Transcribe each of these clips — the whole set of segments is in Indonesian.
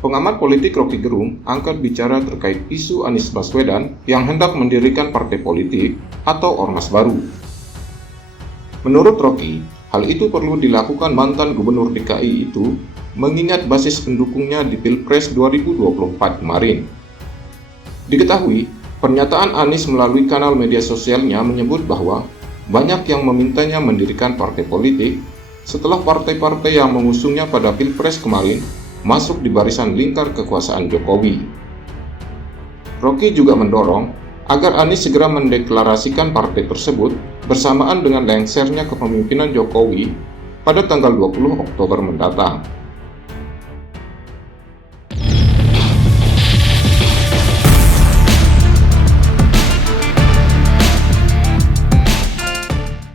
Pengamat politik Rocky Gerung angkat bicara terkait isu Anies Baswedan yang hendak mendirikan partai politik atau ormas baru. Menurut Rocky, hal itu perlu dilakukan mantan gubernur DKI itu mengingat basis pendukungnya di Pilpres 2024 kemarin. Diketahui, pernyataan Anies melalui kanal media sosialnya menyebut bahwa banyak yang memintanya mendirikan partai politik setelah partai-partai yang mengusungnya pada Pilpres kemarin masuk di barisan lingkar kekuasaan Jokowi. Rocky juga mendorong agar Anies segera mendeklarasikan partai tersebut bersamaan dengan lengsernya kepemimpinan Jokowi pada tanggal 20 Oktober mendatang.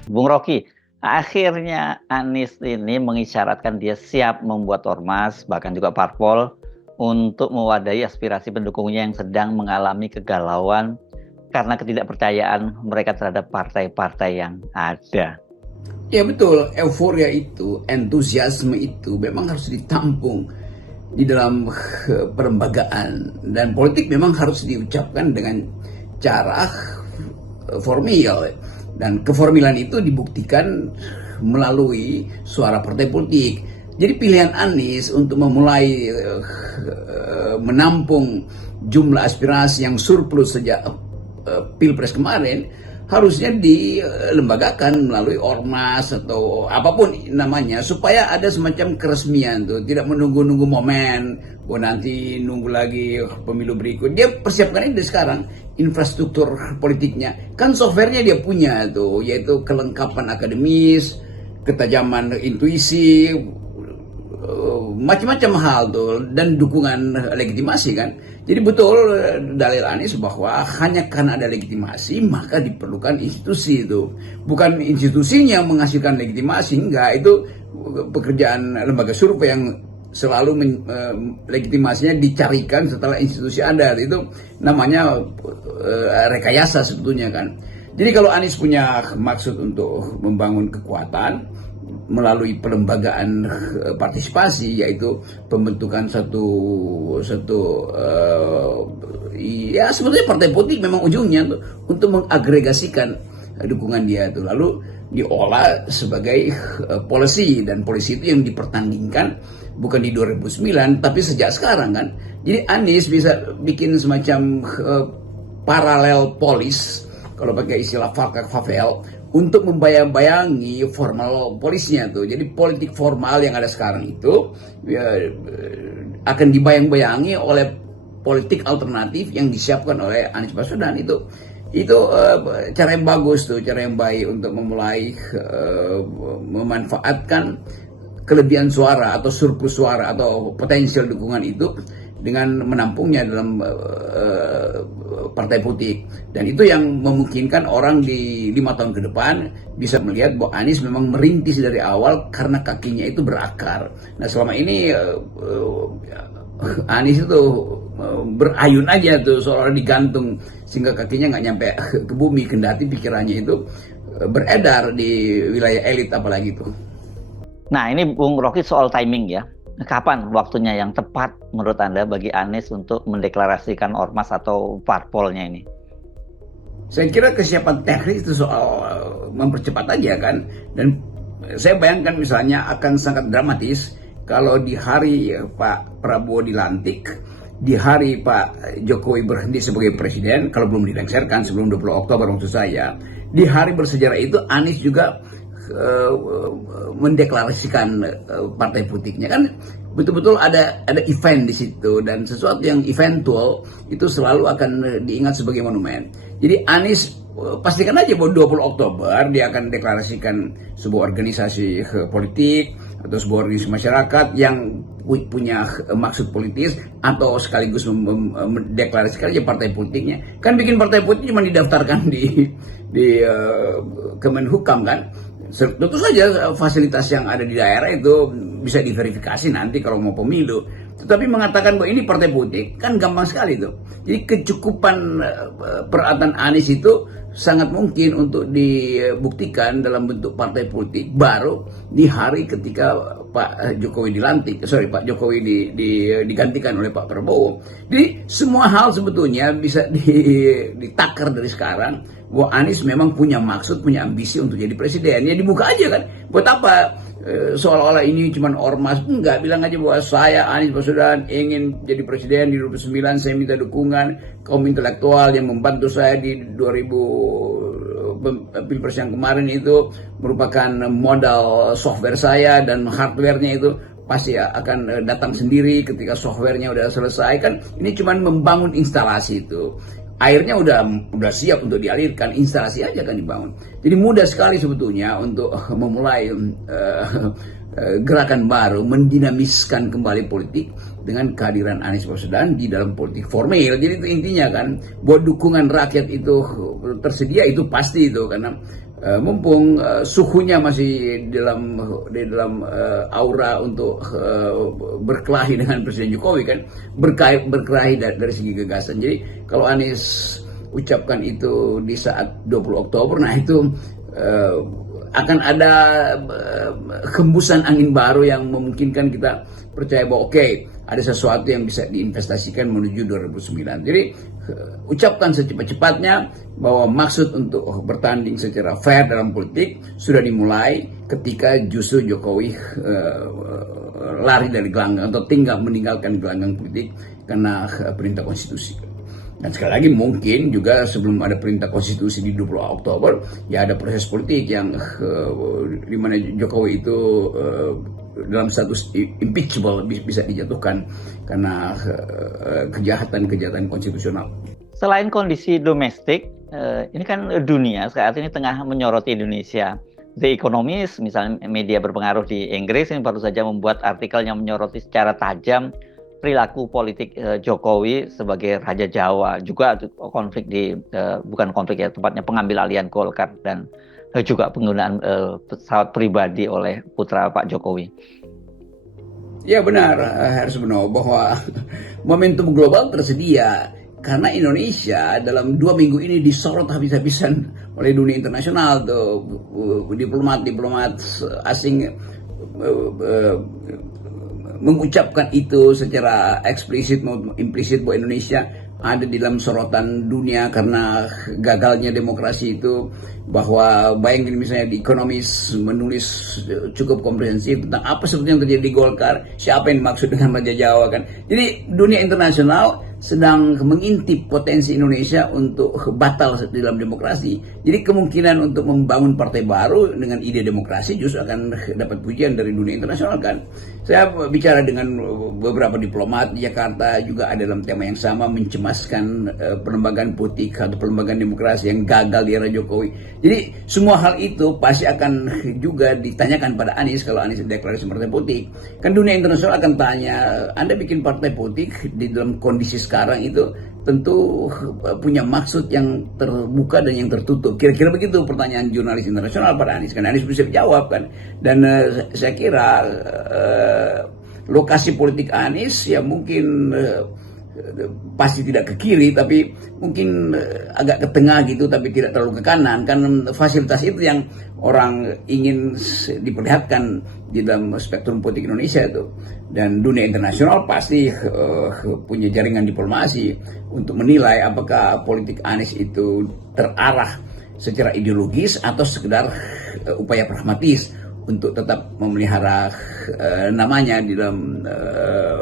Bung Rocky, akhirnya Anies ini mengisyaratkan dia siap membuat ormas, bahkan juga parpol, untuk mewadahi aspirasi pendukungnya yang sedang mengalami kegalauan karena ketidakpercayaan mereka terhadap partai-partai yang ada. Ya betul, euforia itu, entusiasme itu memang harus ditampung di dalam perlembagaan. Dan politik memang harus diucapkan dengan cara formal. Dan keformilan itu dibuktikan melalui suara partai politik. Jadi pilihan Anies untuk memulai menampung jumlah aspirasi yang surplus sejak Pilpres kemarin harusnya dilembagakan melalui ormas atau apapun namanya supaya ada semacam keresmian tuh, tidak menunggu-nunggu momen, nanti nunggu lagi pemilu berikut. Dia persiapkan ini dari sekarang, infrastruktur politiknya. Kan softwarenya dia punya tuh, yaitu kelengkapan akademis, ketajaman intuisi, macam-macam hal tuh, dan dukungan legitimasi kan. Jadi betul dalil Anies bahwa hanya karena ada legitimasi maka diperlukan institusi itu. Bukan institusinya yang menghasilkan legitimasi, enggak, itu pekerjaan lembaga survei yang selalu legitimasinya dicarikan setelah institusi ada. Itu namanya rekayasa sebetulnya kan. Jadi kalau Anies punya maksud untuk membangun kekuatan melalui pelembagaan partisipasi, yaitu pembentukan ya sebetulnya partai politik memang ujungnya untuk mengagregasikan dukungan dia itu lalu diolah sebagai policy, dan policy itu yang dipertandingkan bukan di 2009 tapi sejak sekarang kan. Jadi Anies bisa bikin semacam paralel polis, kalau pakai istilah Favel, untuk membayang-bayangi formal polisnya tuh. Jadi politik formal yang ada sekarang itu ya, akan dibayang-bayangi oleh politik alternatif yang disiapkan oleh Anies Baswedan. Itu cara yang bagus tuh, cara yang baik untuk memulai memanfaatkan kelebihan suara atau surplus suara atau potensial dukungan itu dengan menampungnya dalam partai politik. Dan itu yang memungkinkan orang di 5 tahun ke depan bisa melihat bahwa Anies memang merintis dari awal karena kakinya itu berakar. Nah selama ini Anies itu berayun aja tuh, seolah digantung sehingga kakinya nggak nyampe ke bumi, kendati pikirannya itu beredar di wilayah elit apalagi itu. Nah ini Bung Rocky soal timing ya. Kapan waktunya yang tepat menurut Anda bagi Anies untuk mendeklarasikan ormas atau parpolnya ini? Saya kira kesiapan teknis itu soal mempercepat aja kan. Dan saya bayangkan misalnya akan sangat dramatis kalau di hari Pak Prabowo dilantik, di hari Pak Jokowi berhenti sebagai presiden, kalau belum dilengserkan sebelum 20 Oktober maksud saya, di hari bersejarah itu Anies juga mendeklarasikan partai politiknya kan. Betul-betul ada event di situ, dan sesuatu yang eventual itu selalu akan diingat sebagai monumen. Jadi Anies pastikan aja bahwa 20 Oktober dia akan deklarasikan sebuah organisasi politik atau sebuah organisasi masyarakat yang punya maksud politis, atau sekaligus mendeklarasikan aja partai politiknya. Kan bikin partai politik cuma didaftarkan di Kemenhukam kan. Tentu saja fasilitas yang ada di daerah itu bisa diverifikasi nanti kalau mau pemilu. Tetapi mengatakan bahwa ini partai politik kan gampang sekali tuh. Jadi kecukupan peralatan Anies itu sangat mungkin untuk dibuktikan dalam bentuk partai politik baru di hari ketika Pak Jokowi Pak Jokowi digantikan oleh Pak Prabowo. Jadi semua hal sebetulnya bisa ditakar dari sekarang bahwa Anies memang punya maksud, punya ambisi untuk jadi presiden. Ya dibuka aja kan. Buat apa seolah-olah ini cuma ormas? Enggak, bilang aja bahwa saya Anies Baswedan ingin jadi presiden di 2009, saya minta dukungan kaum intelektual yang membantu saya di 2000 Pilpres yang kemarin itu merupakan modal software saya, dan hardware-nya itu pasti akan datang sendiri ketika software-nya udah selesai. Kan ini cuma membangun instalasi itu. Airnya udah siap untuk dialirkan, instalasi aja kan dibangun. Jadi mudah sekali sebetulnya untuk memulai gerakan baru, mendinamiskan kembali politik dengan kehadiran Anies Baswedan di dalam politik formil. Jadi itu intinya kan, buat dukungan rakyat itu tersedia, itu pasti itu, karena mumpung suhunya masih di dalam aura untuk berkelahi dengan Presiden Jokowi kan, berkelahi dari segi gagasan. Jadi kalau Anies ucapkan itu di saat 20 Oktober, nah itu akan ada hembusan angin baru yang memungkinkan kita percaya bahwa oke, ada sesuatu yang bisa diinvestasikan menuju 2009. Jadi ucapkan secepat-cepatnya bahwa maksud untuk bertanding secara fair dalam politik sudah dimulai ketika justru Jokowi lari dari gelanggang atau tinggal meninggalkan gelanggang politik karena perintah konstitusi. Dan sekali lagi mungkin juga sebelum ada perintah konstitusi di 20 Oktober ya ada proses politik yang di mana Jokowi itu dalam status impeachable bisa dijatuhkan karena kejahatan konstitusional. Selain kondisi domestik, ini kan dunia saat ini tengah menyoroti Indonesia. The Economist, misalnya media berpengaruh di Inggris, ini baru saja membuat artikel yang menyoroti secara tajam perilaku politik Jokowi sebagai Raja Jawa, juga konflik bukan konflik ya, tepatnya pengambil alihan Golkar dan juga penggunaan pesawat pribadi oleh putra Pak Jokowi. Ya benar, Hersbeno, bahwa momentum global tersedia karena Indonesia dalam 2 minggu ini disorot habis-habisan oleh dunia internasional tuh, diplomat asing mengucapkan itu secara eksplisit maupun implisit bahwa Indonesia ada di dalam sorotan dunia karena gagalnya demokrasi itu. Bahwa bayangin misalnya di Economist menulis cukup komprehensif tentang apa sebetulnya yang terjadi di Golkar, siapa yang dimaksud dengan Raja Jawa kan. Jadi dunia internasional sedang mengintip potensi Indonesia untuk batal di dalam demokrasi. Jadi kemungkinan untuk membangun partai baru dengan ide demokrasi justru akan dapat pujian dari dunia internasional kan. Saya bicara dengan beberapa diplomat di Jakarta juga ada dalam tema yang sama, mencemaskan pelembagaan politik atau pelembagaan demokrasi yang gagal di era Jokowi. Jadi semua hal itu pasti akan juga ditanyakan pada Anies kalau Anies deklarasi partai politik. Kan dunia internasional akan tanya, Anda bikin partai politik di dalam kondisi sekarang itu tentu punya maksud yang terbuka dan yang tertutup. Kira-kira begitu pertanyaan jurnalis internasional pada Anies. Kan Anies bisa jawab kan. Dan saya kira lokasi politik Anies ya mungkin pasti tidak ke kiri, tapi mungkin agak ke tengah gitu, tapi tidak terlalu ke kanan. Kan fasilitas itu yang orang ingin diperlihatkan di dalam spektrum politik Indonesia itu. Dan dunia internasional pasti punya jaringan diplomasi untuk menilai apakah politik Anies itu terarah secara ideologis atau sekedar upaya pragmatis untuk tetap memelihara namanya di dalam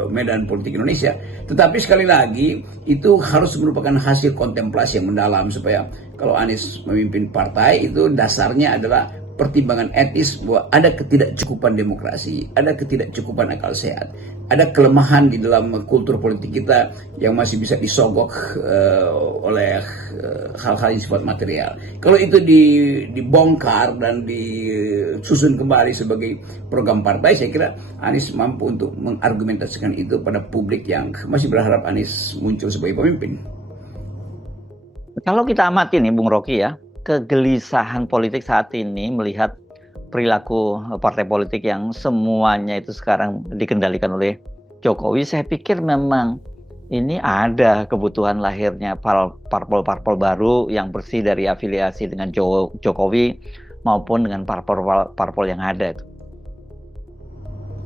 medan politik Indonesia. Tetapi sekali lagi itu harus merupakan hasil kontemplasi yang mendalam, supaya kalau Anies memimpin partai itu dasarnya adalah pertimbangan etis bahwa ada ketidakcukupan demokrasi, ada ketidakcukupan akal sehat, ada kelemahan di dalam kultur politik kita yang masih bisa disogok oleh hal-hal yang sifat material. Kalau itu dibongkar dan disusun kembali sebagai program partai, saya kira Anies mampu untuk mengargumentasikan itu pada publik yang masih berharap Anies muncul sebagai pemimpin. Kalau kita amati nih Bung Rocky ya, kegelisahan politik saat ini melihat perilaku partai politik yang semuanya itu sekarang dikendalikan oleh Jokowi, saya pikir memang ini ada kebutuhan lahirnya parpol-parpol baru yang bersih dari afiliasi dengan Jokowi maupun dengan parpol yang ada itu.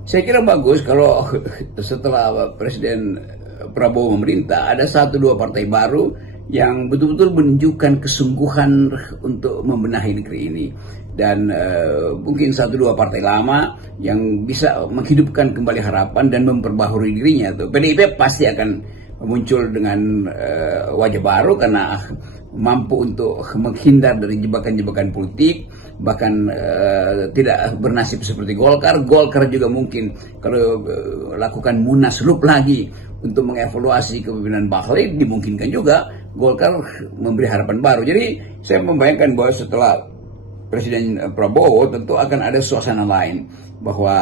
Saya kira bagus kalau setelah Presiden Prabowo memerintah ada 1-2 partai baru yang betul-betul menunjukkan kesungguhan untuk membenahi negeri ini, dan mungkin 1-2 partai lama yang bisa menghidupkan kembali harapan dan memperbaharui dirinya. PDIP pasti akan muncul dengan wajah baru karena mampu untuk menghindar dari jebakan-jebakan politik, bahkan tidak bernasib seperti Golkar. Golkar juga mungkin kalau lakukan munaslup lagi untuk mengevaluasi kepemimpinan Bahlil, dimungkinkan juga Golkar memberi harapan baru. Jadi saya membayangkan bahwa setelah Presiden Prabowo tentu akan ada suasana lain, bahwa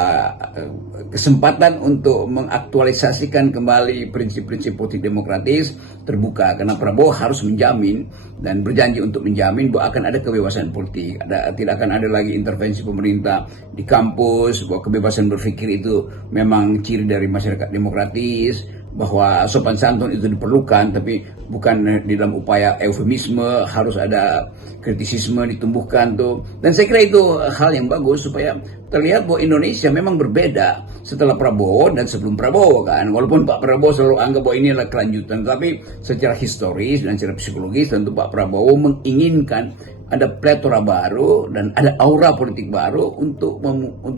kesempatan untuk mengaktualisasikan kembali prinsip-prinsip politik demokratis terbuka, karena Prabowo harus menjamin dan berjanji untuk menjamin bahwa akan ada kebebasan politik, tidak akan ada lagi intervensi pemerintah di kampus, bahwa kebebasan berpikir itu memang ciri dari masyarakat demokratis, bahwa sopan santun itu diperlukan, tapi bukan di dalam upaya eufemisme, harus ada kritisisme ditumbuhkan tuh. Dan saya kira itu hal yang bagus supaya terlihat bahwa Indonesia memang berbeda setelah Prabowo dan sebelum Prabowo kan. Walaupun Pak Prabowo selalu anggap bahwa ini adalah kelanjutan, tapi secara historis dan secara psikologis tentu Pak Prabowo menginginkan ada pletora baru dan ada aura politik baru untuk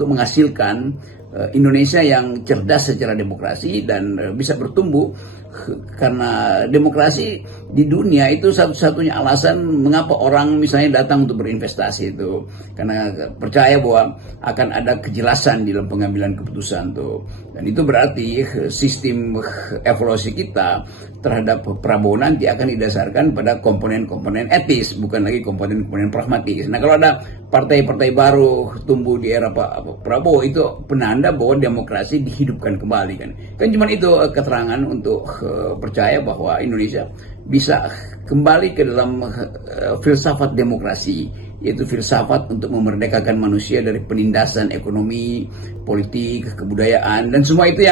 menghasilkan Indonesia yang cerdas secara demokrasi dan bisa bertumbuh, karena demokrasi di dunia itu satu-satunya alasan mengapa orang misalnya datang untuk berinvestasi itu, karena percaya bahwa akan ada kejelasan di dalam pengambilan keputusan tuh. Dan itu berarti sistem evaluasi kita terhadap Prabowo nanti akan didasarkan pada komponen-komponen etis, bukan lagi komponen-komponen pragmatis. Nah, kalau ada partai-partai baru tumbuh di era Pak Prabowo, itu penanda bahwa demokrasi dihidupkan kembali kan. Kan cuma itu keterangan untuk percaya bahwa Indonesia bisa kembali ke dalam filsafat demokrasi, yaitu filsafat untuk memerdekakan manusia dari penindasan ekonomi, politik, kebudayaan, dan semua itu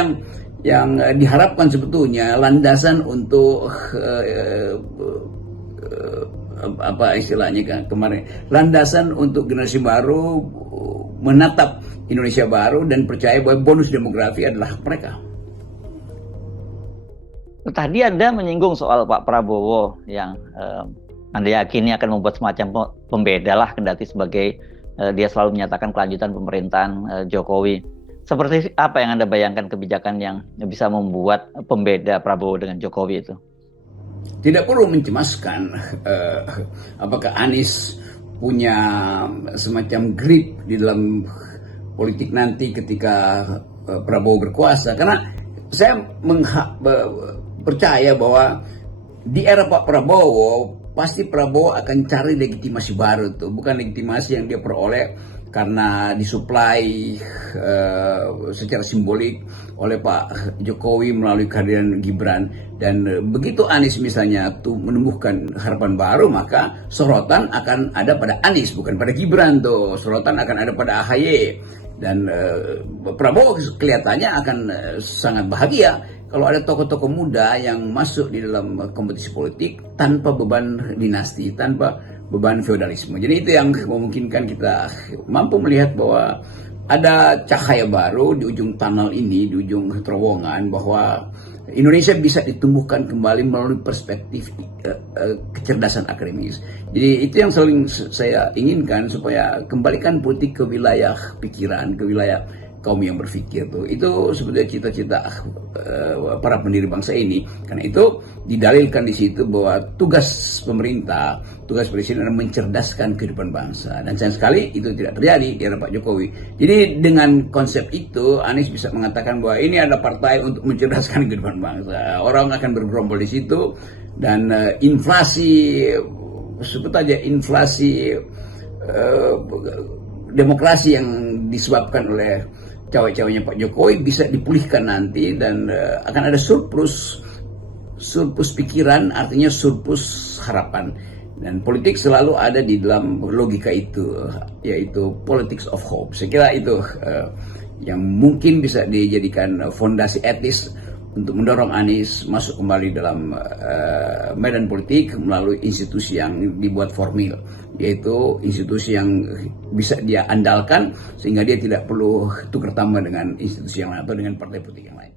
yang diharapkan sebetulnya landasan untuk apa istilahnya kan kemarin, landasan untuk generasi baru menatap Indonesia baru dan percaya bahwa bonus demografi adalah hak mereka. Tadi Anda menyinggung soal Pak Prabowo yang Anda yakini akan membuat semacam pembeda lah, kendati sebagai dia selalu menyatakan kelanjutan pemerintahan Jokowi. Seperti apa yang Anda bayangkan kebijakan yang bisa membuat pembeda Prabowo dengan Jokowi itu? Tidak perlu mencemaskan apakah Anies punya semacam grip di dalam politik nanti ketika Prabowo berkuasa, karena saya percaya bahwa di era Pak Prabowo pasti Prabowo akan cari legitimasi baru tuh, bukan legitimasi yang dia peroleh karena disuplai secara simbolik oleh Pak Jokowi melalui kehadiran Gibran. Dan begitu Anies misalnya tuh menumbuhkan harapan baru, maka sorotan akan ada pada Anies, bukan pada Gibran tuh. Sorotan akan ada pada AHY. Dan Prabowo kelihatannya akan sangat bahagia kalau ada tokoh-tokoh muda yang masuk di dalam kompetisi politik tanpa beban dinasti, tanpa beban feodalisme. Jadi itu yang memungkinkan kita mampu melihat bahwa ada cahaya baru di ujung tunnel ini, di ujung terowongan, bahwa Indonesia bisa ditumbuhkan kembali melalui perspektif kecerdasan akademis. Jadi itu yang sering saya inginkan, supaya kembalikan politik ke wilayah pikiran, ke wilayah kaum yang berpikir tuh. Itu sebetulnya cita-cita para pendiri bangsa ini. Karena itu didalilkan di situ bahwa tugas pemerintah, tugas presiden adalah mencerdaskan kehidupan bangsa. Dan sayang sekali itu tidak terjadi di era Pak Jokowi. Jadi dengan konsep itu Anies bisa mengatakan bahwa ini ada partai untuk mencerdaskan kehidupan bangsa. Orang akan bergerombol di situ, dan inflasi, sebut aja inflasi demokrasi yang disebabkan oleh cawe-cawenya Pak Jokowi bisa dipulihkan nanti, dan akan ada surplus pikiran, artinya surplus harapan. Dan politik selalu ada di dalam logika itu, yaitu politics of hope. Saya kira itu yang mungkin bisa dijadikan fondasi etis untuk mendorong Anies masuk kembali dalam medan politik melalui institusi yang dibuat formil, yaitu institusi yang bisa dia andalkan sehingga dia tidak perlu tukar tambah dengan institusi yang lain atau dengan partai politik yang lain.